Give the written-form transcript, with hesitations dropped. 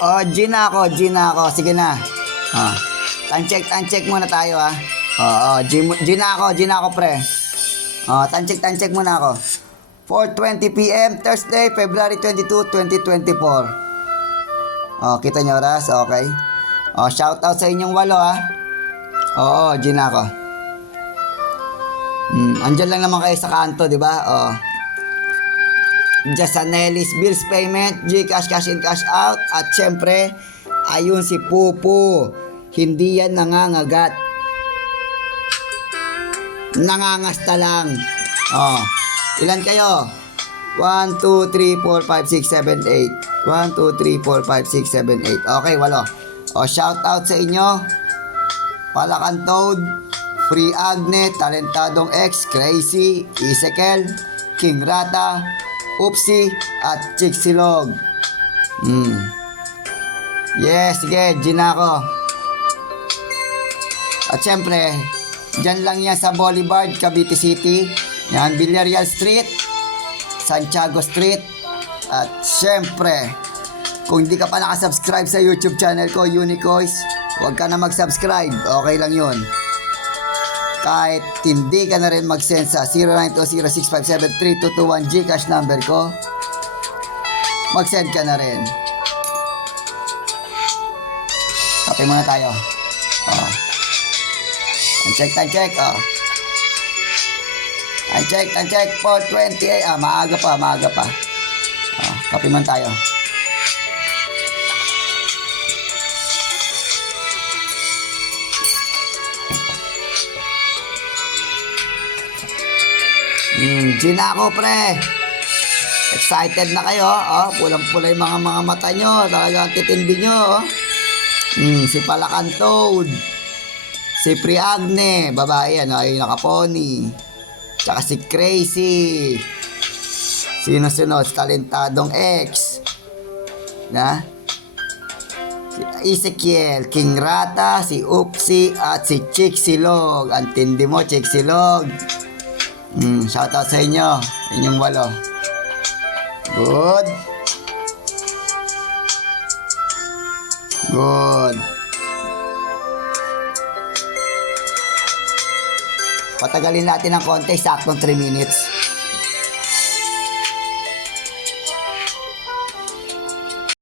Oh, G na ako, G na ako. Sige na. Oh. Time check muna tayo ha. G na ako pre. Oh, time check muna ako. 4:20 PM, Thursday, February 22, 2024. Oh, kita nyo oras? Okay. Oh, shout out sa inyong walo ha. Oo, G na ako. Andyan lang naman kayo sa kanto, di ba? Oh. Just sa Nelly's bills payment, GCash, cash in, cash out. At syempre, ayun si Pupu. Hindi yan nangangagat. Nangangasta lang. Oh. Ilan kayo? 1, 2, 3, 4, 5, 6, 7, 8. 1, 2, 3, 4, 5, 6, 7, 8. Okay, walo. O, shout out sa inyo. Palakan Toad, Free Agne, Talentadong X, Crazy, Isekel, King Rata, Upsi, at Chicsilog. Yes, sige, Gina ko. At syempre, dyan lang yan sa Boulevard, Cavite City. Yan, Villarreal Street, Santiago Street. At syempre, kung hindi ka pa nakasubscribe sa YouTube channel ko, Unicoys, huwag ka na mag-subscribe. Okay lang yun. Kahit hindi ka na rin mag-send sa 0920-657-3221 GCash number ko, mag-send ka na rin. Kapay muna tayo. Oh. Time check. Oh. Time check. 4:20. Maaga pa. Oh, kapay muna tayo. Gina ako pre. Excited na kayo. Oh, pulang-pula yung mga mata nyo. Talagang titindi nyo. Si Palakan Toad. Si Priagne. Babae yan. Ay nakapony. Tsaka si Crazy. Sino-sunod? Talentadong X. Na? Si Ezekiel. King Rata. Si Upsi. At si Chicsilog. Ang tindi mo, Chicsilog. Shoutout sa inyo. Inyong walo. Good. Patagalin natin ng konti. Saktong 3 minutes.